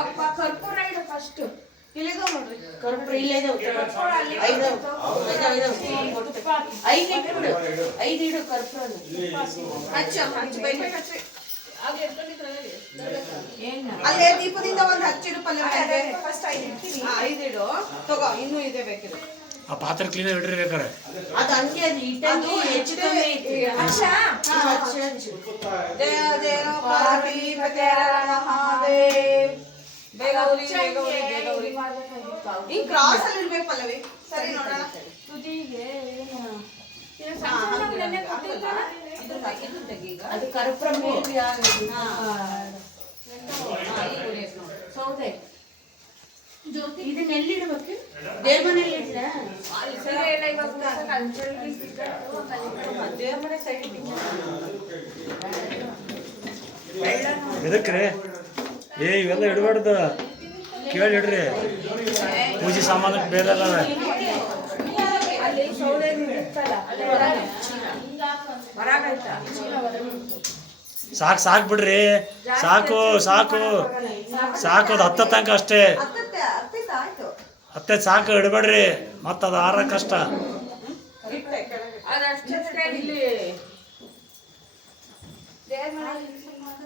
ಅಪ್ಪ ಕರ್ಪೂರ ಇಡು ಫಸ್ಟ್. ಇಲ್ಲಿದಾವ್ ನೋಡ್ರಿ ಕರ್ಪೂರ ಇಲ್ಲೇ ಇದಾವ್. ಐದು ಇಟ್ಬಿಡು. 5 ಇಡು ಕರ್ಪೂರ. ಹಚ್ಚು ಬೈಬೇಕು ಹಚ್ಚಿ. ಆಗ ಎತ್ಕೊಂಡಿದ್ರಲ್ಲ ಅಲ್ಲೇ ದೀಪದಿಂದ ಒಂದು ಹಚ್ಚಿಡು ಪಲ್ಯ ಫಸ್ಟ್ 5 ಇಡ್ತೀನಿ. 5 ಇಡು ತಗೋ, ಇನ್ನೂ ಇದೆ ಬೇಕಿದೆ. ಆ ಪಾತ್ರೆ ಕ್ಲೀನ್ ಇಡ್ರಿ ಬೇಕಾರೆ. ಅದು ಹಂಗೆ ಅದು ಇಟ್ಟಂಗೆ ಹೆಚ್ಚು ಕಮ್ಮಿ ಐತಿ. ಹಚ್ಚು. ಜಯ ಜಯ ಪಾರ್ವತಿ ಮಹಾದೇವ್. ಬೇಗ ಉರಿ. ಈ ಕ್ರಾಸ್ ಅಲ್ಲಿ ಇರ್ಬೇಕು ಪಲ್ಲವಿ. ಸರಿ ನೋಡೋಣ. ತುದಿಗೆ ಅದು ಕರ್ಪೂರ ಮೇಲೆ ಸೌದೆ ಇದನ್ನ ಎಲ್ಲಿಡ್ಬೇಕು? ದೇವ್ರ ಮನೇಲಿ ಇಡ್ಲ? ದೇವ್ರ ಮನೆ ಸೈಡ್ ಎದಕ್ರಿ? ಇವೆಲ್ಲ ಇಡಬಾರ್ದು, ಕೇಳಿ ಇಡ್ರಿ. ಪೂಜೆ ಸಾಮಾನಕ್ಕೆ ಬೇರೆ ಅಲ್ಲ. ಸಾಕು ಬಿಡ್ರಿ. ಸಾಕು ಅದು 10 ತನಕ ಅಷ್ಟೇ. 10 ಸಾಕು, ಇಡಬೇಡ್ರಿ. ಮತ್ತ ಅದು ಆರ ಕಷ್ಟ.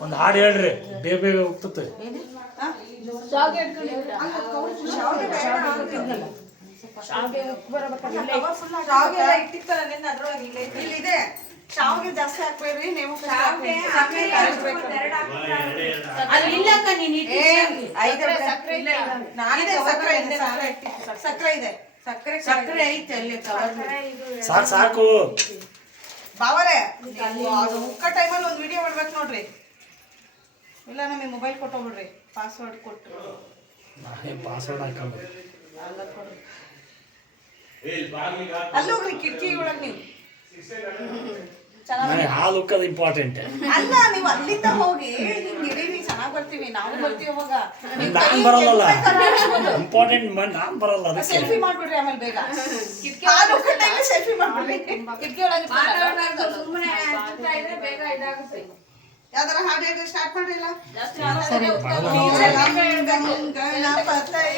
ಒಂದು ಹಾಡು ಹೇಳ್ರಿ, ಬೇಗ ಬೇಗ ಹೋಗ್ತತೆ. ಇಲ್ಲಿದೆ. ಶಾವಿಗೆ ಜಾಸ್ತಿ ಹಾಕ್ಬೇಡ್ರಿ ನೀವು. ಅದು ಇಲ್ಲಕ್ಕ ನೀನು ಸಕ್ಕರೆ ಇದೆ. ಸಕ್ಕರೆ ಐತೆ ಅಲ್ಲಿ ಕವರ್. ಸಾಕು ಬಾವರೇ, ಅದು ಮುಕ್ಕ ಟೈಮಲ್ಲಿ ಒಂದು ವಿಡಿಯೋ ಮಾಡ್ಬೇಕು ನೋಡ್ರಿ. ಇಲ್ಲ ನಮಗೆ ಮೊಬೈಲ್ ಕೊಟ್ಟೋಗ್ಬಿಡ್ರಿ, ಪಾಸ್ವರ್ಡ್ ಕೊಟ್ಟು. ಪಾಸ್ವರ್ಡ್ ಹಾಕಲ್ಲ. ಅಲ್ಲೋಗ್ರಿ ಕಿಟಕಿ ಒಳಗೆ ನೀವು. ಹಾಲು ಉಕ್ಕದು ಇಂಪಾರ್ಟೆಂಟ್ ಅಲ್ಲ, ನೀವು ಅಲ್ಲಿಂದ ಹೋಗಿ ಹಿಂಗ್ ಇಡೀರಿ, ಚೆನ್ನಾಗ್ ಬರ್ತೀವಿ. ನಾವು ಬರ್ತೀವಿ ಅವಾಗ. ನಾನ್ ಬರಲ್ಲ. ಇಂಪಾರ್ಟೆಂಟ್ ನಾನ್ ಬರಲ್ಲ. ಅದಕ್ಕೆ ಸೆಲ್ಫಿ ಮಾಡ್ಬಿಡ್ರಿ ಆಮೇಲೆ ಬೇಗ. ಸೆಲ್ಫಿ ಮಾಡ್ಬಿಡ್ರಿ ಕಿಟಕಿ ಒಳಗೆ. ಸುಮ್ಮನೆ ಬೇಗ ಇದಾಗುತ್ತೆ. ಯಾವ್ದಾರ ಹಾಡು ಸ್ಟಾರ್ಟ್ ಮಾಡ್ರಿಲ್ಲ. ಸರಿ. ಗಣಪತೈ